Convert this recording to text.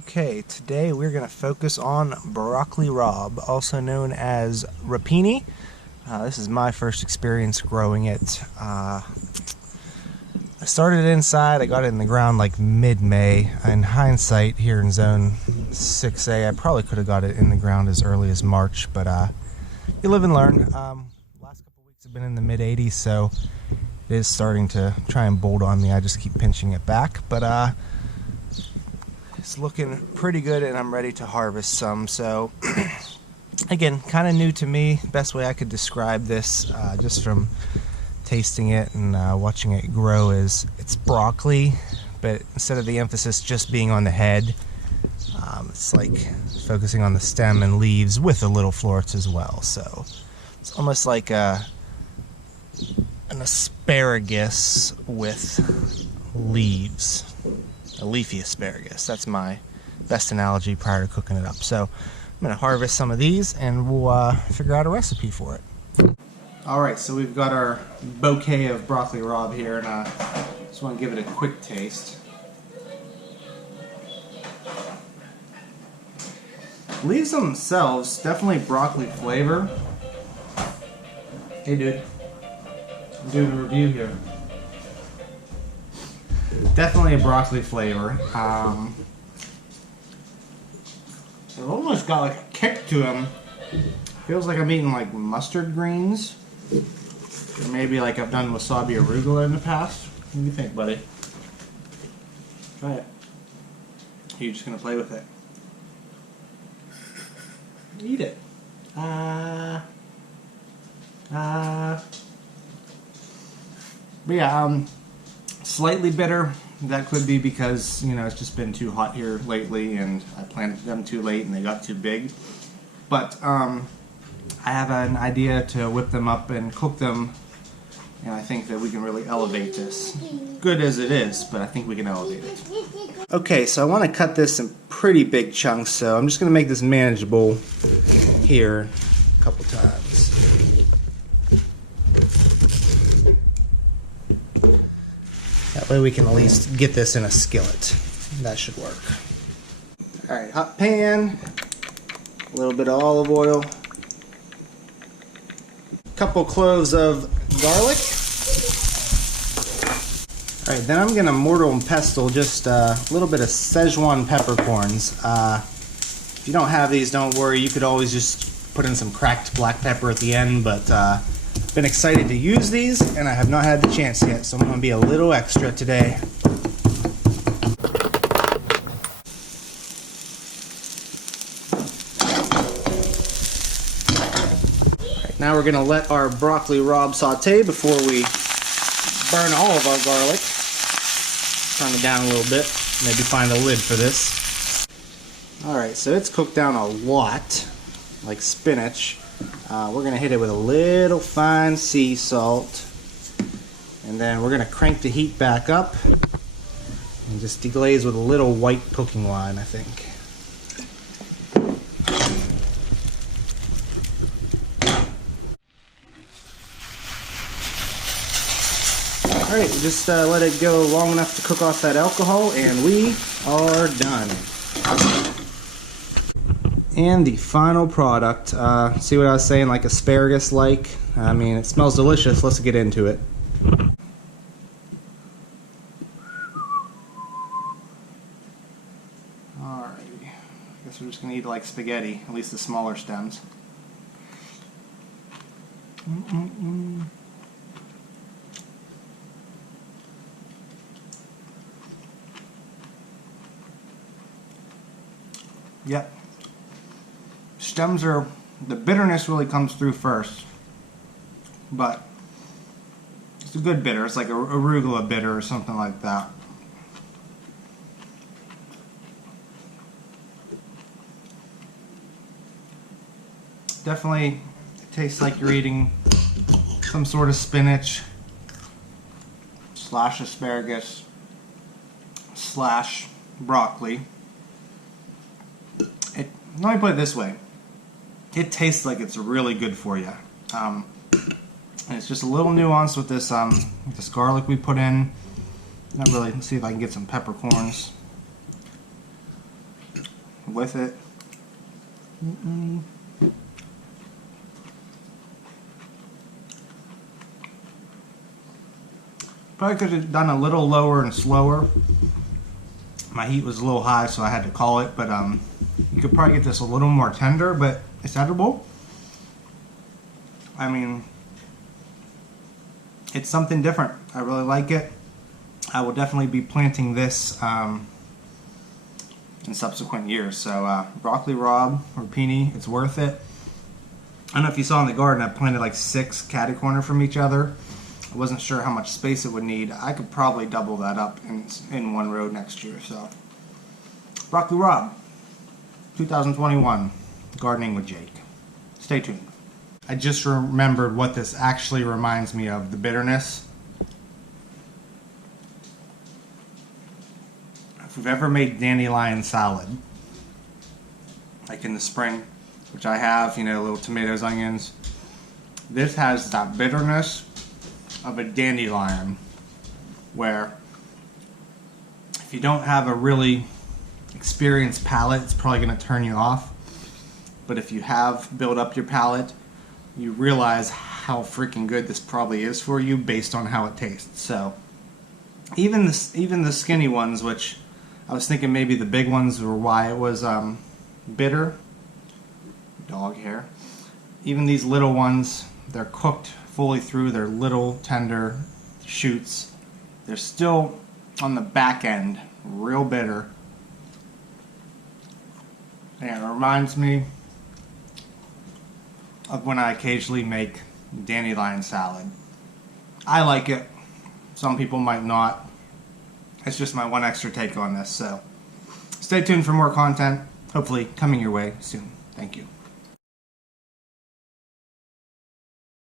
Okay, today we're going to focus on Broccoli Rabe, also known as RAPINI. This is my first experience growing it. I started inside, I got it in the ground like mid-May. In hindsight, here in zone 6A, I probably could have got it in the ground as early as March, but you live and learn. Last couple weeks have been in the mid-80s, so it is starting to try and bolt on me. I just keep pinching it back, but it's looking pretty good and I'm ready to harvest some. So again, kind of new to me. Best way I could describe this just from tasting it and watching it grow is it's broccoli, but instead of the emphasis just being on the head, it's like focusing on the stem and leaves with the little florets as well. So it's almost like an asparagus with leaves. A leafy asparagus. That's my best analogy prior to cooking it up. So I'm going to harvest some of these and we'll figure out a recipe for it. Alright, so we've got our bouquet of Broccoli Rabe here, and I just want to give it a quick taste. Leaves themselves, definitely broccoli flavor. Hey dude, I'm doing a review here. Definitely a broccoli flavor. It almost got like a kick to them. Feels like I'm eating like mustard greens. Or maybe like I've done wasabi arugula in the past. What do you think, buddy? Try it. You're just gonna play with it. Eat it. But yeah, slightly bitter. That could be because, you know, it's just been too hot here lately and I planted them too late and they got too big. But I have an idea to whip them up and cook them, and I think that we can really elevate this. Good as it is, but I think we can elevate it. Okay, so I want to cut this in pretty big chunks, so I'm just going to make this manageable here a couple times. That way we can at least get this in a skillet. That should work. Alright, hot pan, a little bit of olive oil, a couple cloves of garlic. Alright, then I'm going to mortar and pestle just a little bit of Szechuan peppercorns. If you don't have these, don't worry, you could always just put in some cracked black pepper at the end, but been excited to use these, and I have not had the chance yet, so I'm going to be a little extra today. Right, now we're going to let our broccoli rabe saute before we burn all of our garlic. Turn it down a little bit, maybe find a lid for this. Alright, so it's cooked down a lot, like spinach. We're going to hit it with a little fine sea salt, and then we're going to crank the heat back up and just deglaze with a little white cooking wine, I think. Alright, just let it go long enough to cook off that alcohol, and we are done. And the final product, see what I was saying, like asparagus-like? I mean, it smells delicious. Let's get into it. Alrighty. I guess we're just going to eat it like spaghetti, at least the smaller stems. Yep. Stems are, the bitterness really comes through first, but it's a good bitter. It's like a arugula bitter or something like that. Definitely tastes like you're eating some sort of spinach slash asparagus slash broccoli. Let me put it this way. It tastes like it's really good for you. And it's just a little nuance with this garlic we put in. Not really. Let's see if I can get some peppercorns. with it. Probably could have done a little lower and slower. My heat was a little high, so I had to call it, but you could probably get this a little more tender, but it's edible. I mean, it's something different. I really like it. I will definitely be planting this in subsequent years. So Broccoli Rabe, Rapini, it's worth it. I don't know if you saw in the garden, I planted like 6 catty corner from each other. I wasn't sure how much space it would need. I could probably double that up in one row next year. So Broccoli Rabe, 2021, gardening with Jake. Stay tuned. I just remembered what this actually reminds me of, the bitterness. If you've ever made dandelion salad, like in the spring, which I have, you know, little tomatoes, onions, this has that bitterness of a dandelion, where if you don't have a really experienced palate, it's probably going to turn you off. But if you have built up your palate, you realize how freaking good this probably is for you based on how it tastes. So even the skinny ones, which I was thinking maybe the big ones were why it was bitter. Dog hair. Even these little ones, they're cooked fully through. They're little tender shoots. They're still on the back end real bitter. And it reminds me of when I occasionally make dandelion salad. I like it. Some people might not. It's just my one extra take on this. So stay tuned for more content, hopefully coming your way soon. Thank you.